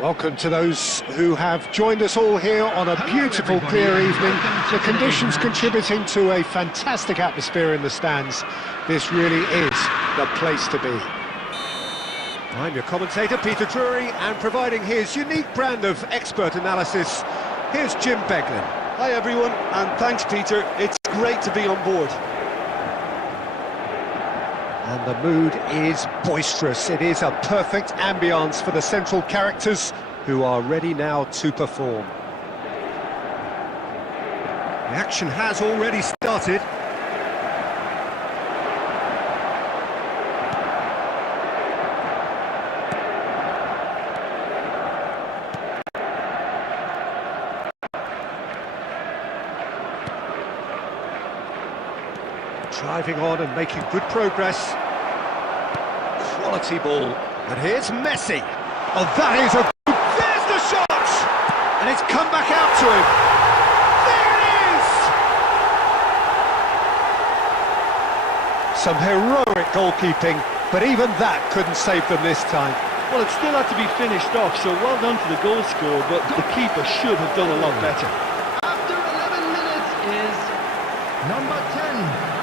Welcome to those who have joined us all here on a beautiful, clear evening. The conditions contributing to a fantastic atmosphere in the stands. This really is the place to be. I'm your commentator, Peter Drury, and providing his unique brand of expert analysis, here's Jim Beglin. Hi everyone, and thanks Peter. It's great to be on board. And the mood is boisterous. It is a perfect ambience for the central characters who are ready now to perform. The action has already started. Driving on and making good progress. Quality ball. And here's Messi. Oh, that is a... There's the shot! And it's come back out to him. There it is! Some heroic goalkeeping, but even that couldn't save them this time. Well, it still had to be finished off, so well done to the goal scorer, but the keeper should have done a lot better. After 11 minutes is number 10.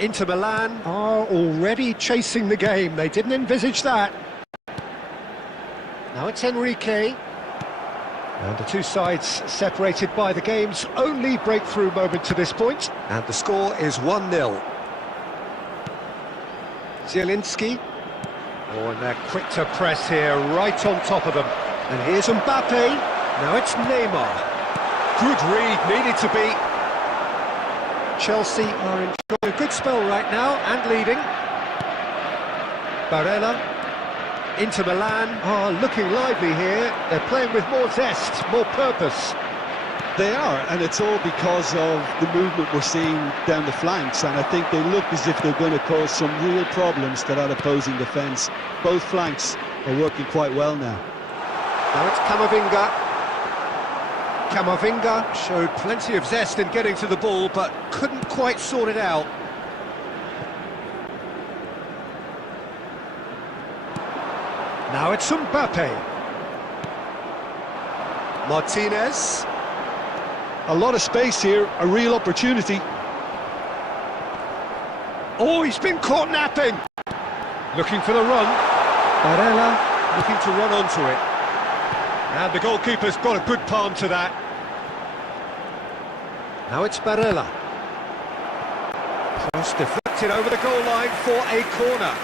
Inter Milan are already chasing the game. They didn't envisage that. Now it's Enrique. And the two sides separated by the game's only breakthrough moment to this point. And the score is 1-0. Zielinski. Oh, and they're quick to press here, right on top of them. And here's Mbappe. Now it's Neymar. Good read, needed to be. Chelsea are enjoying a good spell right now and leading. Barella. Inter Milan are looking lively here. They're playing with more zest, more purpose. They are, and it's all because of the movement we're seeing down the flanks, and I think they look as if they're going to cause some real problems to that opposing defence. Both flanks are working quite well now. Now it's Camavinga. Camavinga showed plenty of zest in getting to the ball, but couldn't quite sort it out. Now it's Mbappe. Martinez. A lot of space here, a real opportunity. Oh, he's been caught napping. Looking for the run. Barella looking to run onto it. And the goalkeeper's got a good palm to that. Now it's Barella. Cross deflected over the goal line for a corner.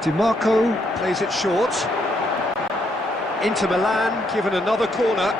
DiMarco plays it short. Inter Milan given another corner.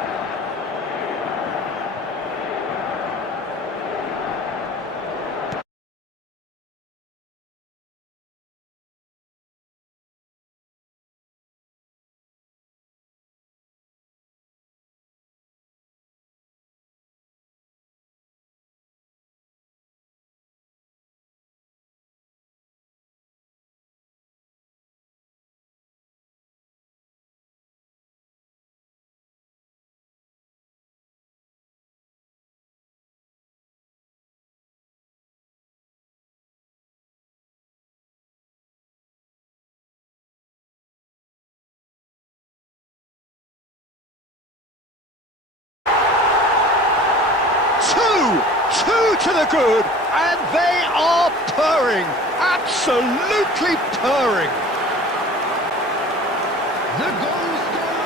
Two to the good, and they are purring, absolutely purring.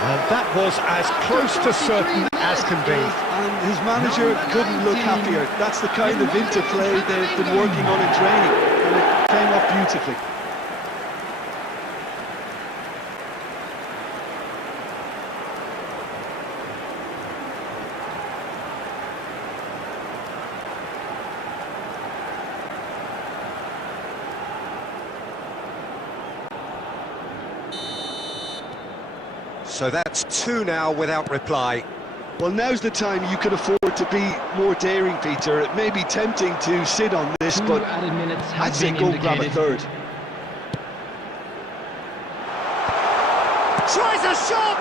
And that was as close to certain as can be. And his manager couldn't look happier. That's the kind of interplay they've been working on in training, and it came off beautifully. So that's two now without reply. Well, now's the time you can afford to be more daring, Peter. It may be tempting to sit on this, but added minutes have I'd say been go grab a indicated. third. Tries a shot!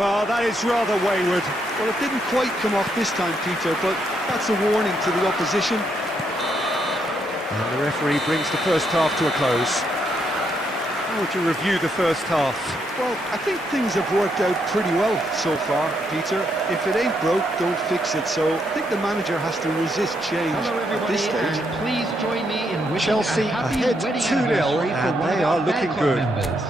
Oh, that is rather wayward. Well, it didn't quite come off this time, Peter, but that's a warning to the opposition. And the referee brings the first half to a close. How would you review the first half? Well, I think things have worked out pretty well so far, Peter. If it ain't broke, don't fix it. So I think the manager has to resist change Hello, at this everybody, stage. and please join me in wishing Chelsea a happy ahead wedding 2-0, anniversary for and one they of are our looking fan club good. members.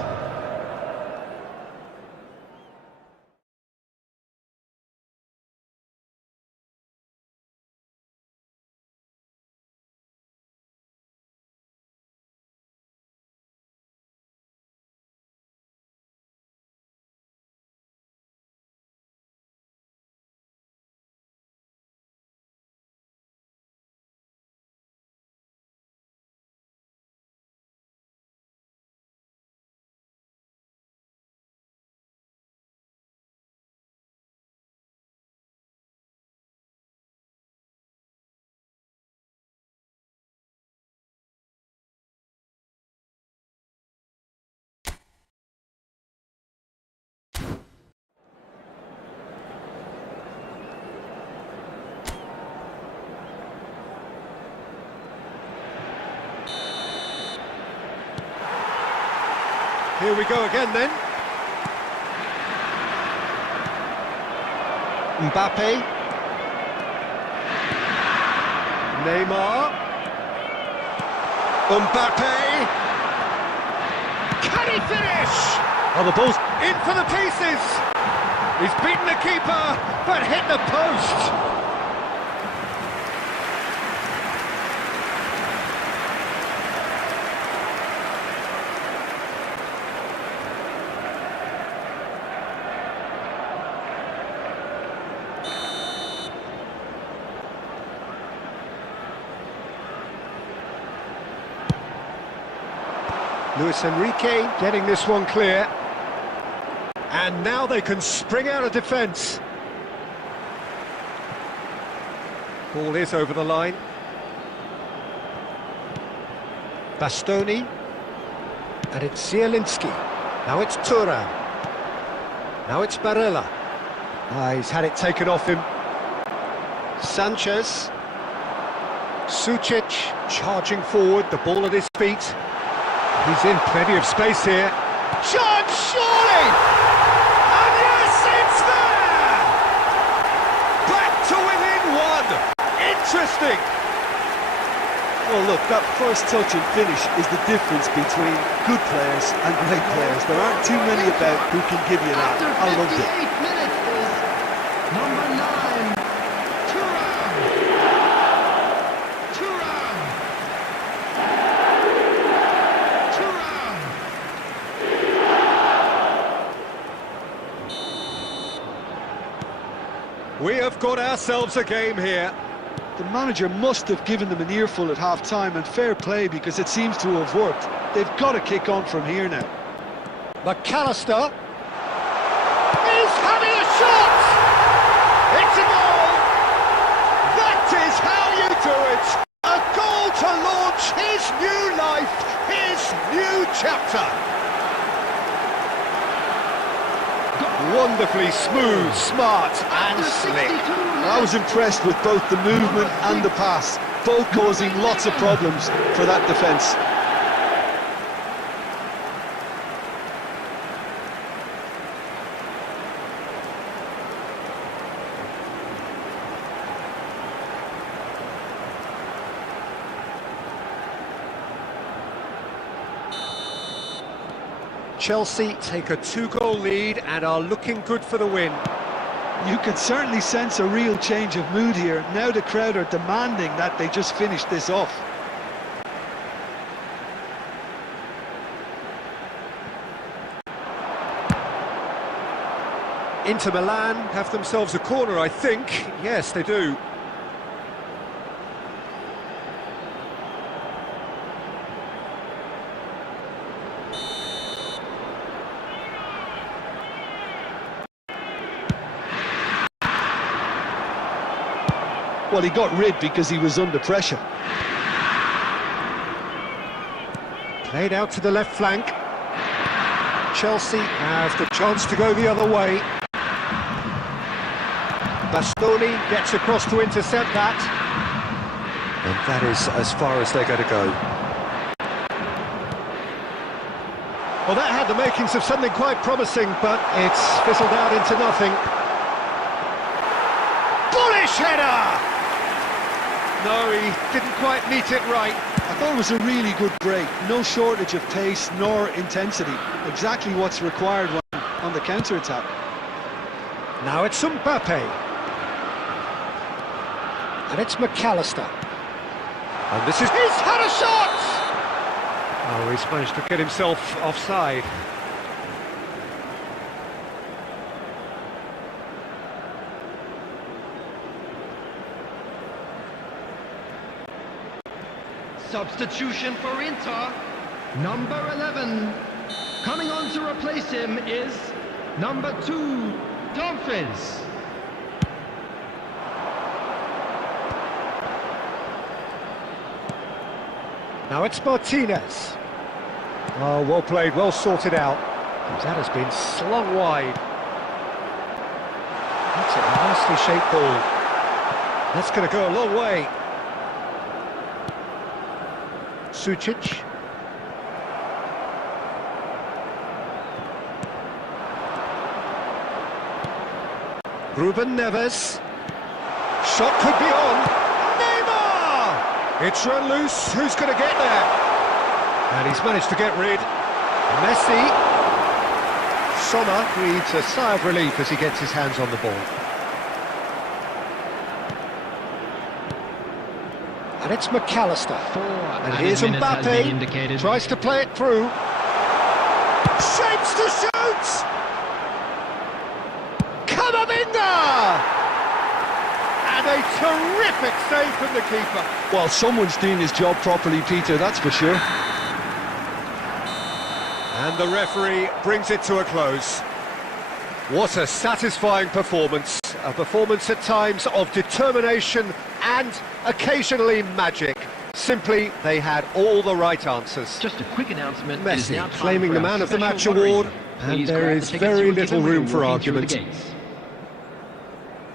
Here we go again then. Mbappe. Neymar. Mbappe. Can he finish? Oh, the ball's In for the pieces. He's beaten the keeper, but hit the post. Luis Enrique getting this one clear. And now they can spring out of defence. Ball is over the line. Bastoni. And it's Zielinski. Now it's Thuram. Now it's Barella. Ah, he's had it taken off him. Sanchez. Sucic charging forward, the ball at his feet. He's in plenty of space here. Chance, surely! And yes, it's there! Back to within one. Interesting. Well, look, that first touch and finish is the difference between good players and great players. There aren't too many about who can give you that. After I loved 58 it. minutes is number 9, Thuram. Thuram. Thuram. We have got ourselves a game here. The manager must have given them an earful at half-time, and fair play because it seems to have worked. They've got to kick on from here now. McAllister is having a shot! It's a goal! That is how you do it! A goal to launch his new life, his new chapter! Wonderfully smooth, smart and slick. I was impressed with both the movement and the pass, both causing lots of problems for that defence. Chelsea take a 2-goal lead and are looking good for the win. You can certainly sense a real change of mood here. Now the crowd are demanding that they just finish this off. Inter Milan have themselves a corner, I think. Yes, they do. Well, he got rid because he was under pressure. Played out to the left flank. Chelsea have the chance to go the other way. Bastoni gets across to intercept that. And that is as far as they're going to go. Well, that had the makings of something quite promising, but it's fizzled out into nothing. Bullish header! No, he didn't quite meet it right. I thought it was a really good break. No shortage of pace nor intensity. Exactly what's required on the counter-attack. Now it's Mbappe. And it's McAllister. And this is... He's had a shot! Oh, he's managed to get himself offside. Substitution for Inter. Number 11. Coming on to replace him is number 2, Dumfries. Now it's Martinez. Oh, well played, well sorted out. That has been slung wide. That's a nicely shaped ball. That's going to go a long way. Sucic. Ruben Neves. Shot could be on. Neymar! It's run loose. Who's going to get there? And he's managed to get rid. Messi. Sommer breathes a sigh of relief as he gets his hands on the ball. And it's McAllister. And here's Mbappe. Tries to play it through. Shapes to shoot! Camavinga! And a terrific save from the keeper. Well, someone's doing his job properly, Peter, that's for sure. And the referee brings it to a close. What a satisfying performance. A performance at times of determination and occasionally magic. Simply, they had all the right answers. Just a quick announcement. Messi claiming the Man of the Match award, and there is very little room for argument.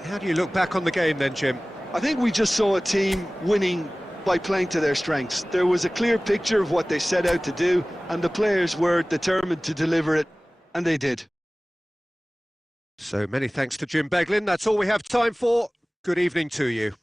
How do you look back on the game then, Jim? I think we just saw a team winning by playing to their strengths. There was a clear picture of what they set out to do, and the players were determined to deliver it, and they did. So many thanks to Jim Beglin. That's all we have time for. Good evening to you.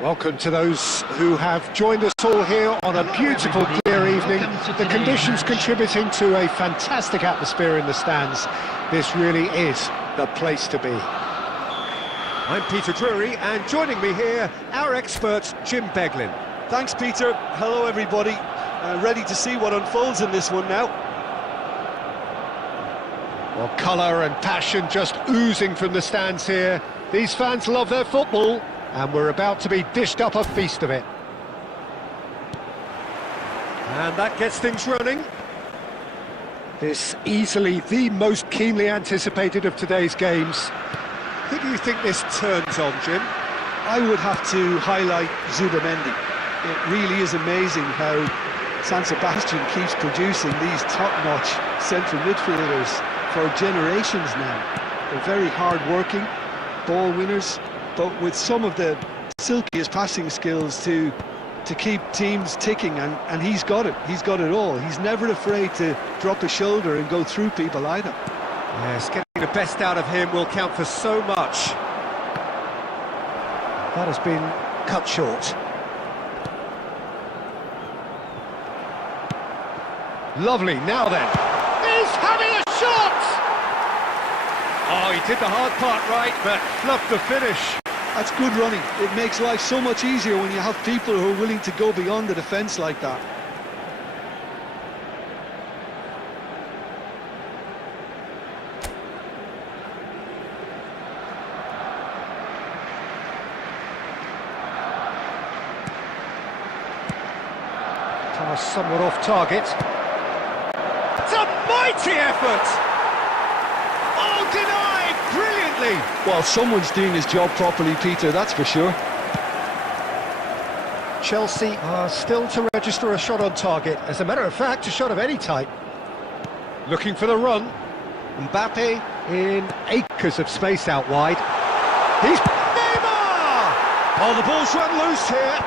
Welcome to those who have joined us all here on a beautiful, clear evening. The conditions contributing to a fantastic atmosphere in the stands. This really is the place to be. I'm Peter Drury, and joining me here, our expert, Jim Beglin. Thanks, Peter. Hello, everybody. Ready to see what unfolds in this one now. Well, colour and passion just oozing from the stands here. These fans love their football, and we're about to be dished up a feast of it. And that gets things running. This easily the most keenly anticipated of today's games. Who do you think this turns on, Jim? I would have to highlight Zubamendi. It really is amazing how San Sebastian keeps producing these top-notch central midfielders for generations now. They're very hard-working, ball winners, but with some of the silkiest passing skills to keep teams ticking, and he's got it. He's got it all. He's never afraid to drop a shoulder and go through people either. Yes, getting the best out of him will count for so much. That has been cut short. Lovely, now then. He's having a shot! Oh, he did the hard part right, but fluffed the finish. That's good running. It makes life so much easier when you have people who are willing to go beyond the defence like that. Pass somewhat off target. It's a mighty effort! Oh, denied brilliantly! Well, someone's doing his job properly, Peter, that's for sure. Chelsea are still to register a shot on target. As a matter of fact, a shot of any type. Looking for the run. Mbappe in acres of space out wide. He's Neymar! Oh, the ball's run loose here.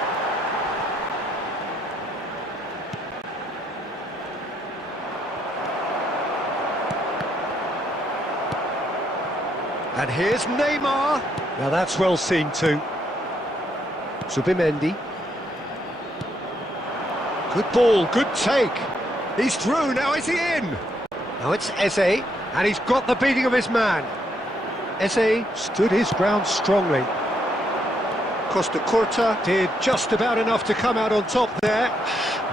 And here's Neymar. Now that's well seen too. Zubamendi. Good ball, good take. He's through, now is he in? Now it's Eze, and he's got the beating of his man. Eze stood his ground strongly. Costa Curta did just about enough to come out on top there.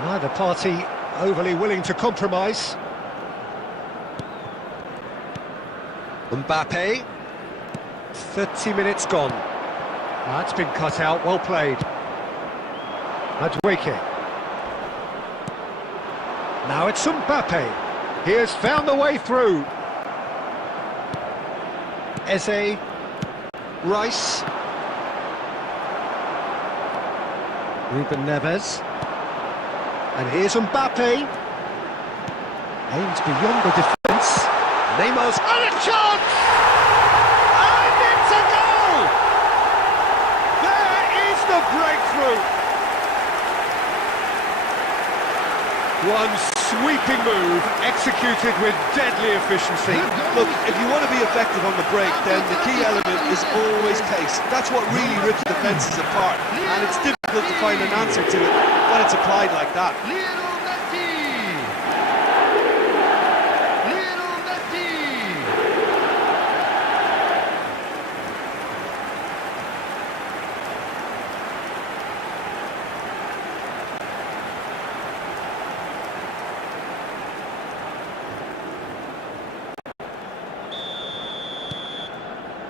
Neither party overly willing to compromise. Mbappe. 30 minutes gone. That's been cut out, well played. Madueke. Now it's Mbappe. He has found the way through. Eze. Rice. Ruben Neves. And here's Mbappe. Aims beyond the defence. Neymar's on a chance! And it's a goal! There is the breakthrough! One sweeping move, executed with deadly efficiency. Look, if you want to be effective on the break, then the key element is always pace. That's what really rips defences apart, and it's difficult to find an answer to it when it's applied like that. Lionel Messi! Lionel Messi!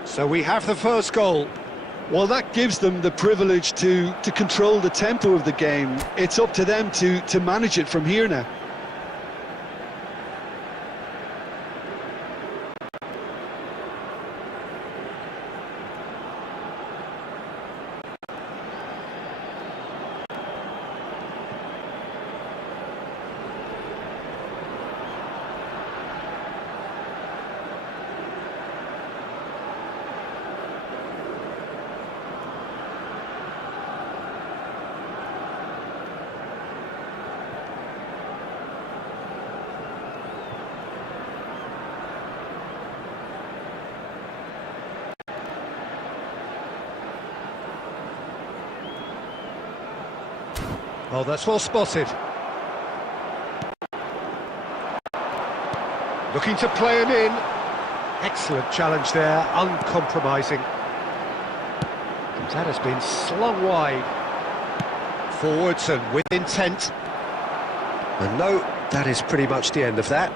So we have the first goal. Well, that gives them the privilege to control the tempo of the game. It's up to them to manage it from here now. Oh, that's well spotted. Looking to play him in. Excellent challenge there, uncompromising. That has been slung wide. Forwards and with intent. And no, that is pretty much the end of that.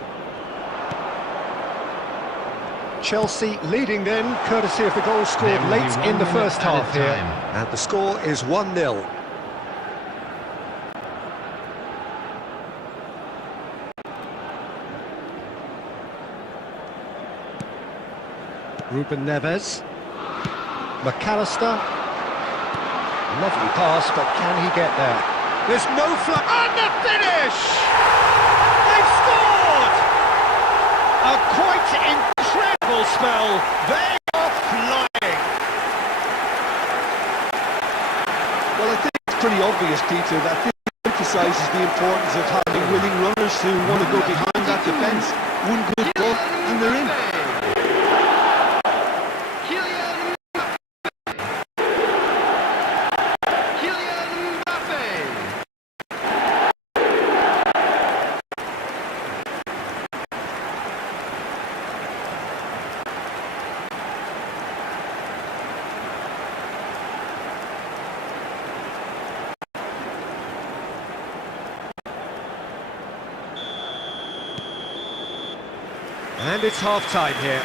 Chelsea leading then, courtesy of the goal scored late in the first half here. And the score is 1-0. Ruben Neves, McAllister, lovely pass, but can he get there? There's no flag, and the finish! They've scored! A quite incredible spell, they are flying! Well, I think it's pretty obvious, Peter, that this emphasises the importance of having winning runners who want to go behind that defence. One good ball, and they're in. And it's half-time here.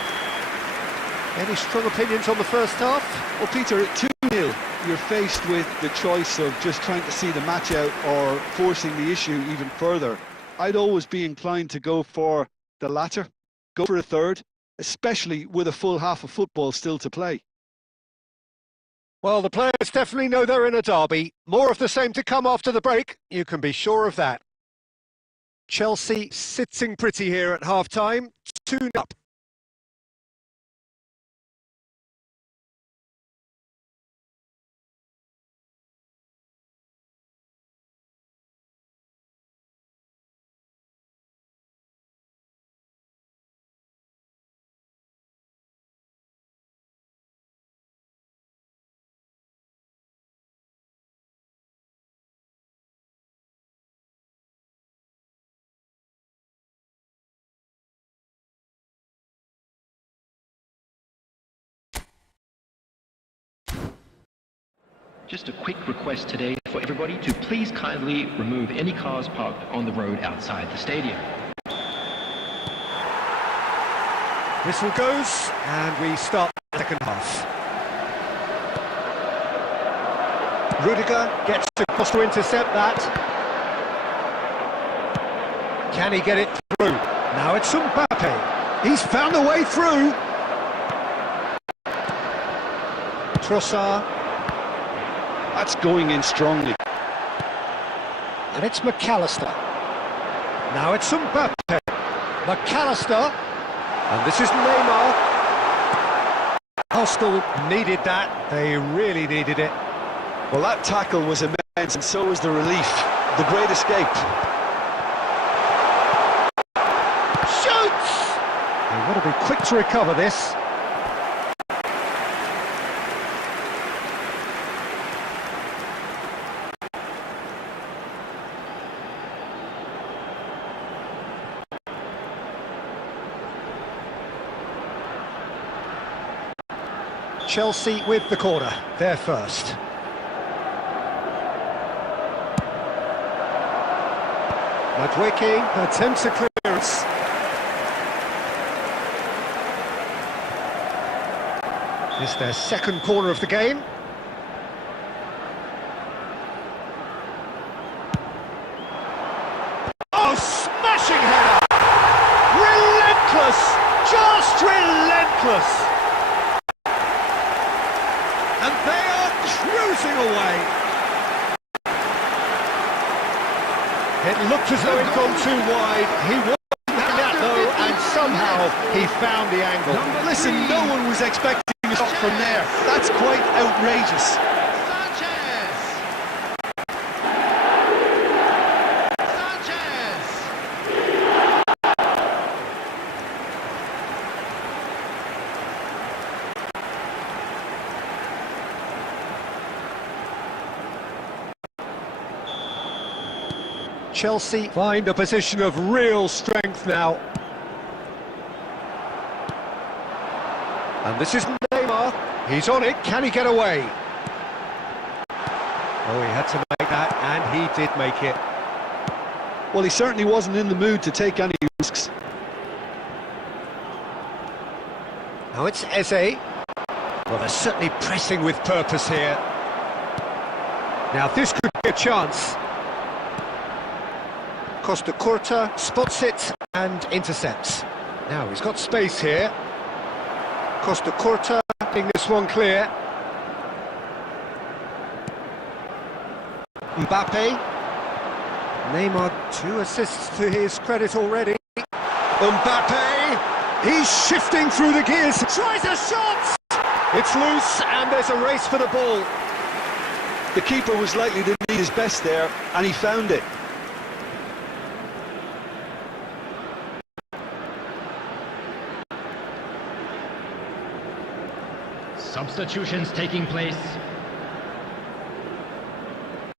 Any strong opinions on the first half? Well, Peter, at 2-0, you're faced with the choice of just trying to see the match out or forcing the issue even further. I'd always be inclined to go for the latter, go for a third, especially with a full half of football still to play. Well, the players definitely know they're in a derby. More of the same to come after the break, you can be sure of that. Chelsea sitting pretty here at half-time, 2-0 up. Just a quick request today for everybody to please kindly remove any cars parked on the road outside the stadium. Whistle goes, and we start the second half. Rudiger gets across to intercept that. Can he get it through? Now it's Mbappe. He's found a way through. Trossard. That's going in strongly. And it's McAllister. Now it's Mbappe. McAllister. And this is Neymar. Arsenal needed that. They really needed it. Well, that tackle was immense, and so was the relief. The great escape. Shoots! They've got to be quick to recover this. Chelsea with the corner, they're first. Madwicki attempts a clearance. It's their second corner of the game. Oh, smashing header! Relentless! Just relentless! And they are cruising away. It looked as though it'd gone too wide. He wasn't having that though, and somehow he found the angle. Listen, no one was expecting a shot from there. That's quite outrageous. Chelsea find a position of real strength now. And this is Neymar. He's on it. Can he get away? Oh, he had to make that, and he did make it. Well, he certainly wasn't in the mood to take any risks. Now it's Eze. Well, they're certainly pressing with purpose here. Now this could be a chance. Costa Curta spots it and intercepts. Now he's got space here. Costa Curta getting this one clear. Mbappe. Neymar, 2 assists to his credit already. Mbappe, he's shifting through the gears. Tries a shot! It's loose and there's a race for the ball. The keeper was likely to need his best there, and he found it. Substitutions taking place.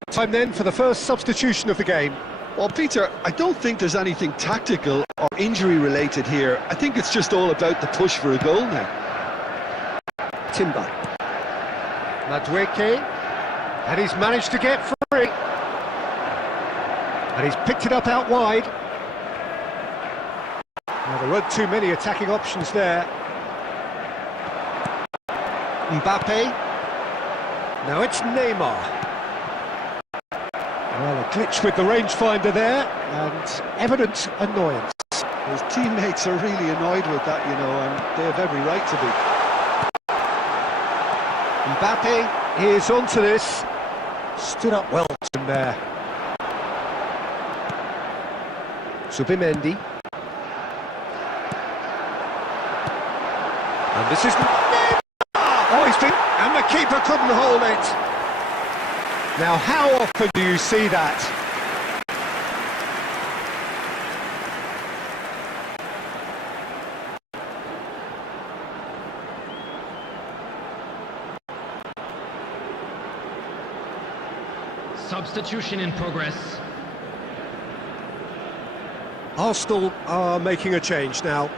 Time then for the first substitution of the game. Well, Peter, I don't think there's anything tactical or injury-related here. I think it's just all about the push for a goal now. Timber. Madwicki. And he's managed to get free. And he's picked it up out wide. Now, there weren't too many attacking options there. Mbappe. Now it's Neymar. Well, a glitch with the rangefinder there, and evident annoyance. His teammates are really annoyed with that, you know, and they have every right to be. Mbappe is onto this. Stood up well in there. Subimendi. And this is... Oh, he's been... And the keeper couldn't hold it. Now, how often do you see that? Substitution in progress. Arsenal are making a change now.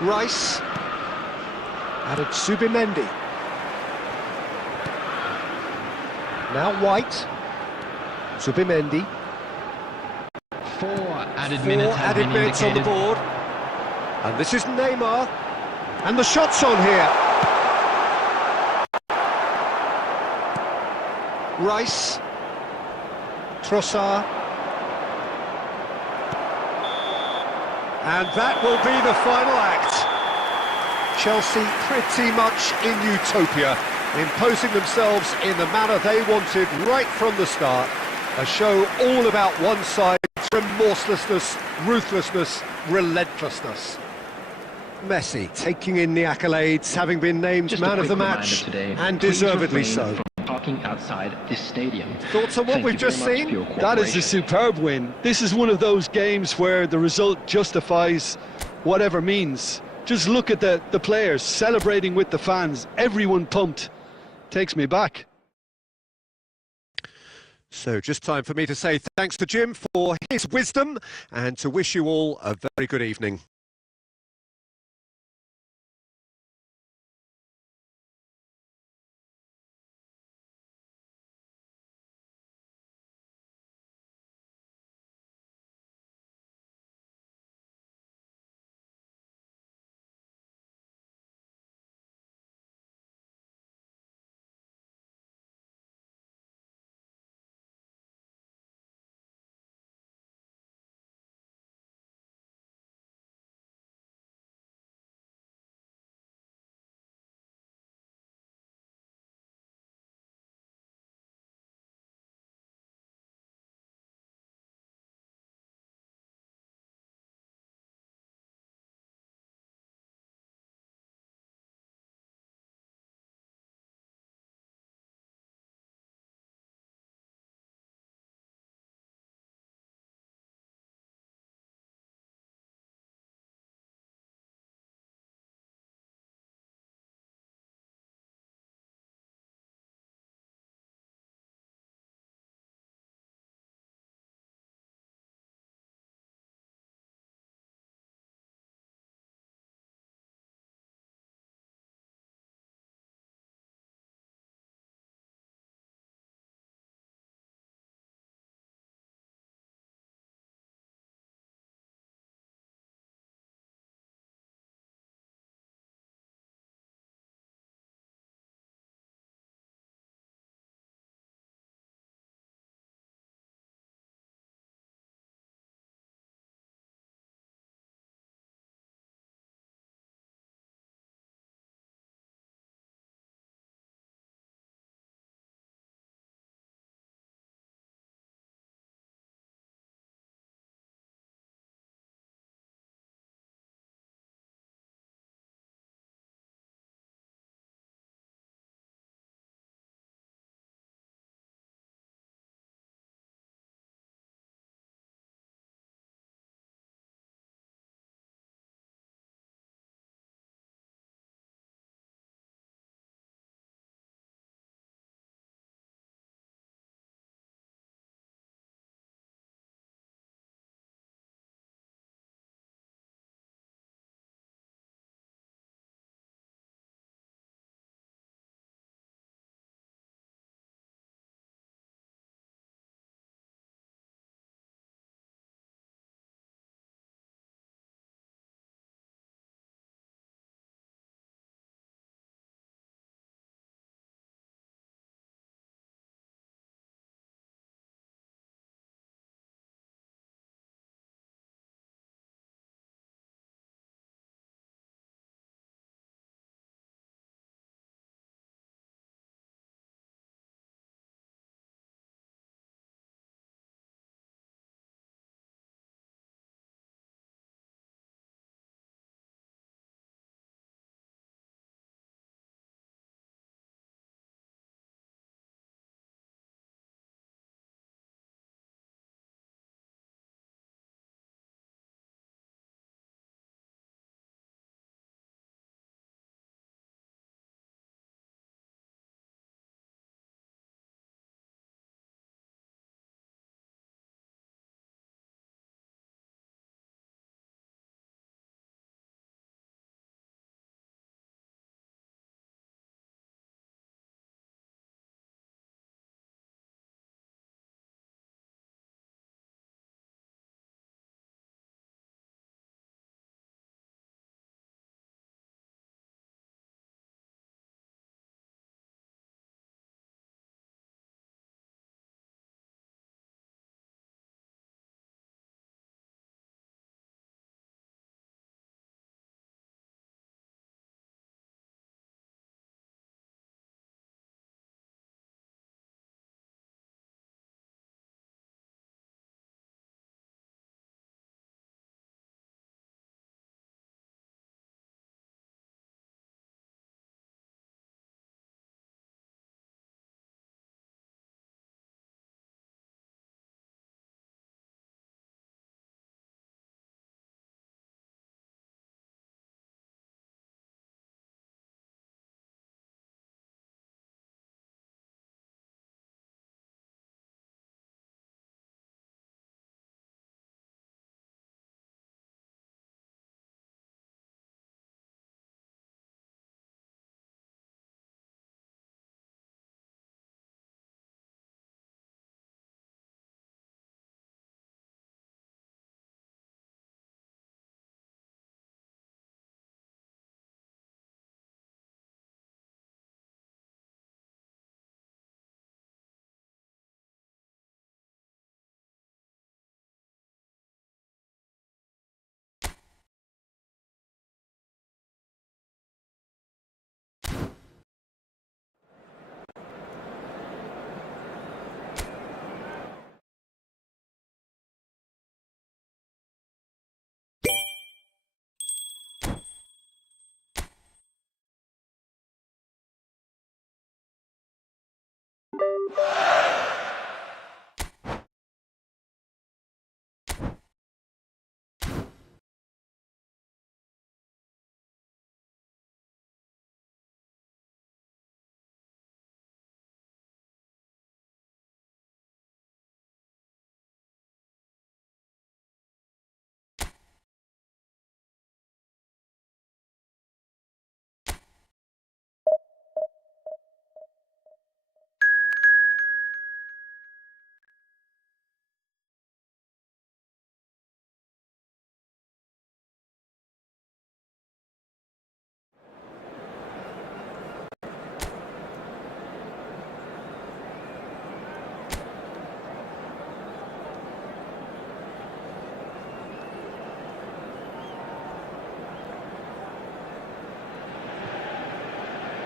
Rice. Added Subimendi. Now White. Subimendi. Four added minutes on the board. And this is Neymar. And the shot's on here. Rice. Trossard. And that will be the final act. Chelsea pretty much in utopia, imposing themselves in the manner they wanted right from the start. A show all about one side, remorselessness, ruthlessness, relentlessness. Messi taking in the accolades, having been named man of the match, and deservedly so. parking outside this stadium. Thoughts on what Thank we've you very just much seen? for your That is a cooperation. superb win. This is one of those games where the result justifies whatever means. Just look at the players celebrating with the fans. Everyone pumped. Takes me back. So just time for me to say thanks to Jim for his wisdom and to wish you all a very good evening.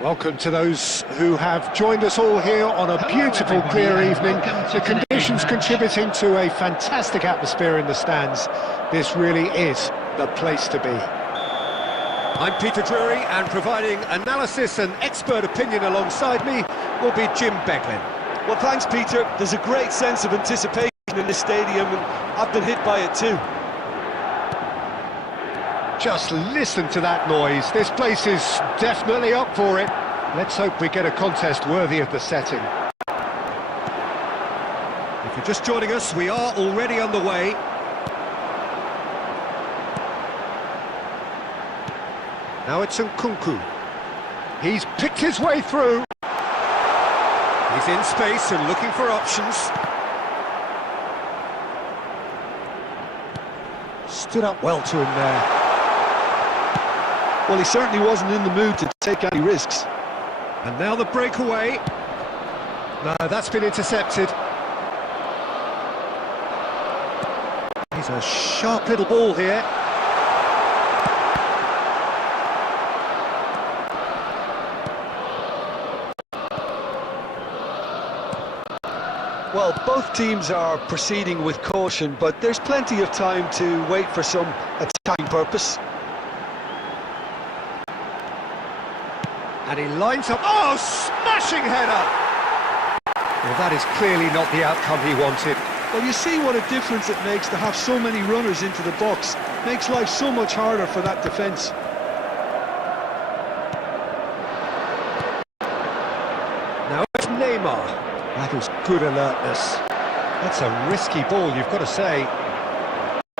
Welcome to those who have joined us all here on a beautiful, clear evening. The conditions contributing to a fantastic atmosphere in the stands. This really is the place to be. I'm Peter Drury, and providing analysis and expert opinion alongside me will be Jim Beglin. Well, thanks, Peter. There's a great sense of anticipation in this stadium, and I've been hit by it too. Just listen to that noise. This place is definitely up for it. Let's hope we get a contest worthy of the setting. If you're just joining us, we are already underway. Now it's Nkunku. He's picked his way through. He's in space and looking for options. Stood up well to him there. Well, he certainly wasn't in the mood to take any risks. And now the breakaway. No, that's been intercepted. He's a sharp little ball here. Well, both teams are proceeding with caution, but there's plenty of time to wait for some attacking purpose. And he lines up. Oh, smashing header! Well, that is clearly not the outcome he wanted. Well, you see what a difference it makes to have so many runners into the box. Makes life so much harder for that defence. Now it's Neymar. That was good alertness. That's a risky ball, you've got to say.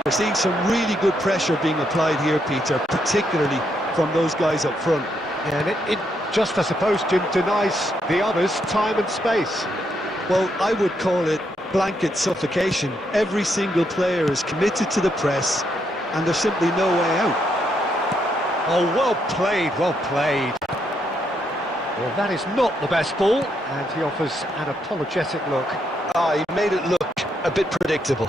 We're seeing some really good pressure being applied here, Peter, particularly from those guys up front. Yeah, and it just, I suppose, denies the others time and space. Well, I would call it blanket suffocation. Every single player is committed to the press, and there's simply no way out. Oh, well played, well played. Well, that is not the best ball, and he offers an apologetic look. He made it look a bit predictable.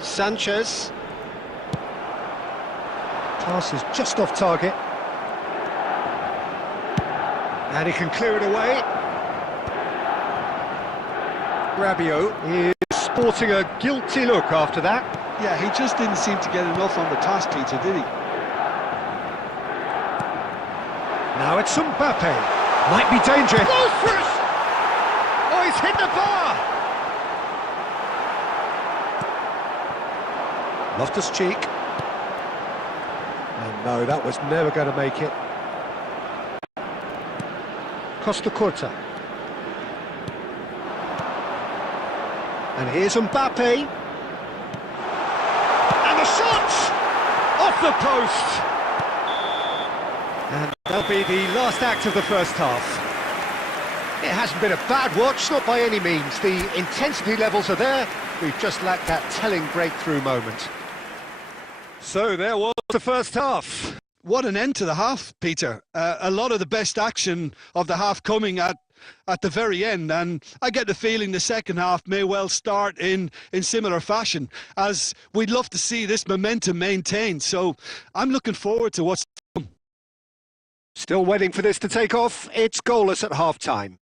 Sanchez. Pass is just off target. And he can clear it away. Rabiot is sporting a guilty look after that. Yeah, he just didn't seem to get enough on the task, Peter, did he? Now it's Mbappe. Might be dangerous. Goes for it! Oh, he's hit the bar! Loftus-Cheek. And no, that was never going to make it. Costa Curta. And here's Mbappe. And the shot! Off the post! And that'll be the last act of the first half. It hasn't been a bad watch, not by any means. The intensity levels are there. We've just lacked that telling breakthrough moment. So there was the first half. What an end to the half, Peter. A lot of the best action of the half coming at the very end, and I get the feeling the second half may well start in similar fashion, as we'd love to see this momentum maintained. So I'm looking forward to what's to come. Still waiting for this to take off. It's goalless at half-time.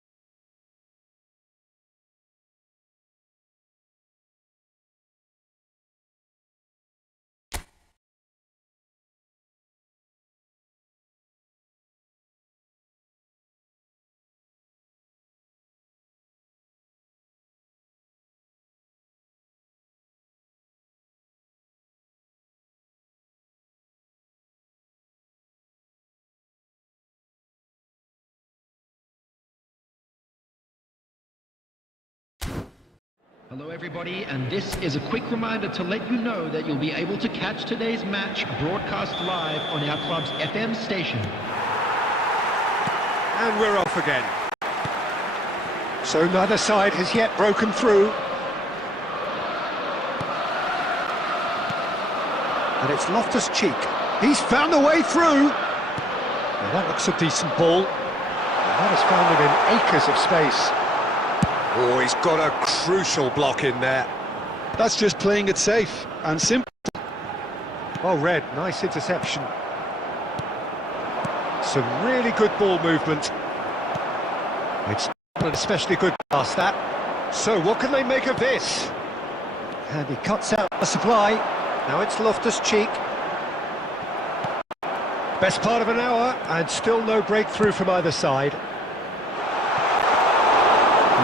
Hello everybody, and this is a quick reminder to let you know that you'll be able to catch today's match broadcast live on our club's FM station. And we're off again. So neither side has yet broken through. And it's Loftus-Cheek. He's found a way through. Now that looks a decent ball. And that has found him in acres of space. Oh, he's got a crucial block in there. That's just playing it safe and simple. Well read, nice interception. Some really good ball movement. It's an especially good pass, that. So what can they make of this? And he cuts out the supply. Now it's Loftus-Cheek. Best part of an hour, and still no breakthrough from either side.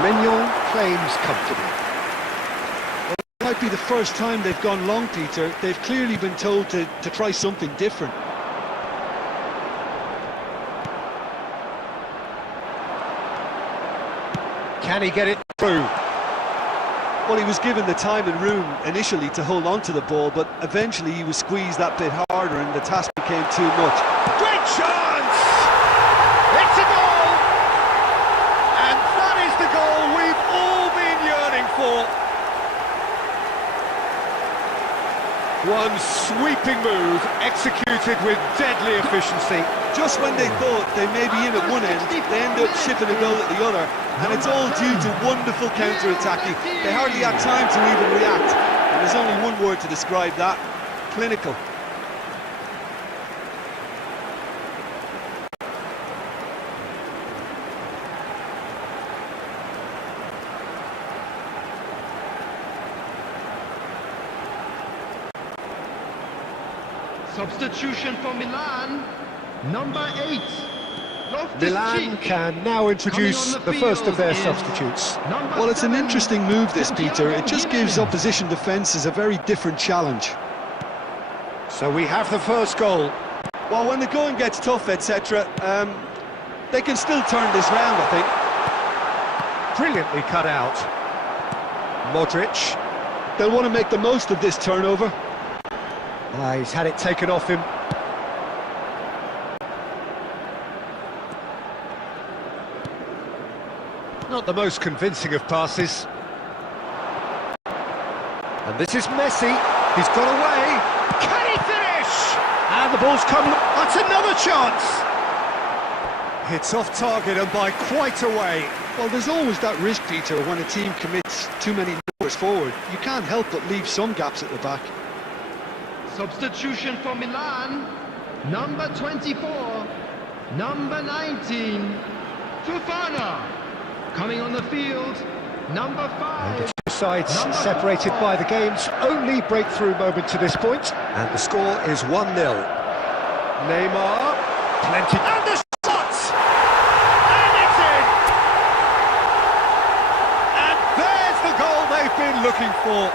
Mignon claims comfortably. Well, it might be the first time they've gone long, Peter. They've clearly been told to try something different. Can he get it through? Well, he was given the time and room initially to hold on to the ball, but eventually he was squeezed that bit harder and the task became too much. Great chance! It's a goal! And that is the goal we've all been yearning for. One sweeping move, executed with deadly efficiency. Just when they thought they may be in at one end, they end up shipping a goal at the other, and it's all due to wonderful counter-attacking. They hardly had time to even react, and there's only one word to describe that: clinical. Substitution for Milan, number 8. Milan can now introduce the first of their substitutes. Well, it's an interesting move, this, Peter. It just gives opposition defences a very different challenge. So we have the first goal. Well, when the going gets tough, etc., they can still turn this round, I think. Brilliantly cut out. Modric. They'll want to make the most of this turnover. He's had it taken off him. Not the most convincing of passes. And this is Messi. He's got away. Can he finish? And the ball's come. That's another chance. It's off target and by quite a way. Well, there's always that risk, Peter, when a team commits too many numbers forward. You can't help but leave some gaps at the back. Substitution for Milan, number 24, number 19, Fofana. Coming on the field, number 5. And the two sides separated by the game's only breakthrough moment to this point. And the score is 1-0. Neymar, plenty. And the shot! And it's in! And there's the goal they've been looking for.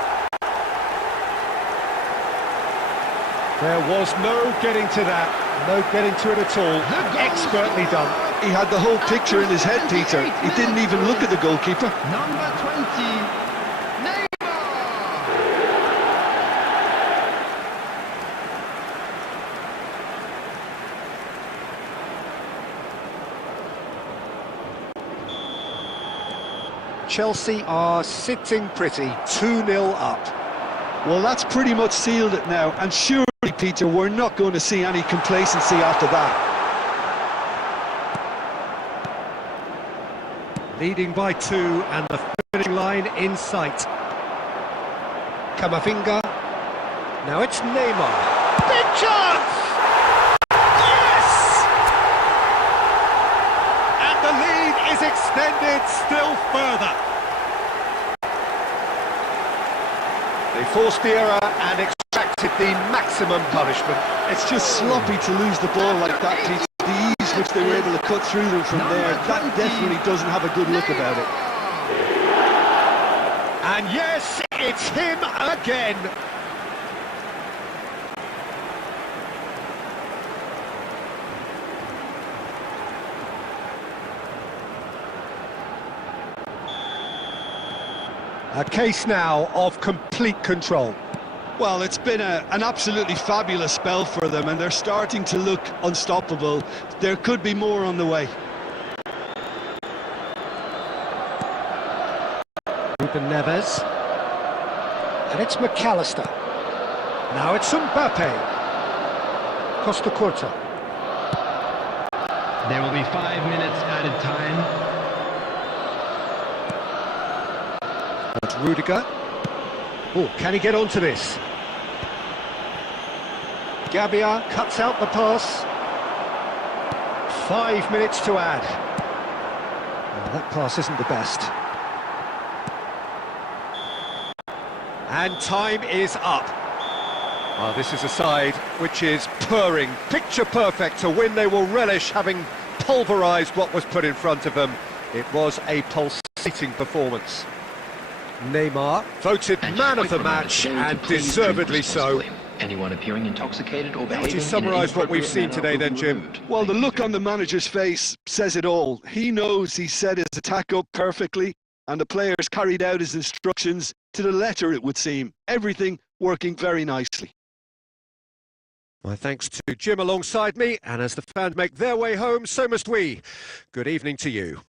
There was no getting to that, no getting to it at all. Expertly done. He had the whole picture in his head, Peter. He didn't even look at the goalkeeper. Number 20, Neymar! Chelsea are sitting pretty, 2-0 up. Well, that's pretty much sealed it now, and surely, Peter, we're not going to see any complacency after that. Leading by 2 and the finishing line in sight. Camavinga. Now it's Neymar. Big chance! Yes! And the lead is extended still further. They forced the error and extracted the maximum punishment. It's just sloppy to lose the ball like that, Peter. The ease which they were able to cut through them from there, that definitely doesn't have a good look about it. And yes, it's him again. A case now of complete control. Well, it's been an absolutely fabulous spell for them, and they're starting to look unstoppable. There could be more on the way. Ruben Neves. And it's McAllister. Now it's Mbappe. Costa Curta. There will be 5 minutes added time. That's Rudiger. Oh, can he get onto this? Gabbia cuts out the pass. 5 minutes to add. Well, that pass isn't the best. And time is up. Oh, this is a side which is purring, picture perfect. To win, they will relish having pulverised what was put in front of them. It was a pulsating performance. Neymar voted man of the match, and deservedly so. Anyone appearing intoxicated or How behaving would you summarise what we've seen today then, Jim? Well, the look on the manager's face says it all. He knows he set his attack up perfectly, and the players carried out his instructions to the letter, it would seem. Everything working very nicely. My thanks to Jim alongside me, and as the fans make their way home, so must we. Good evening to you.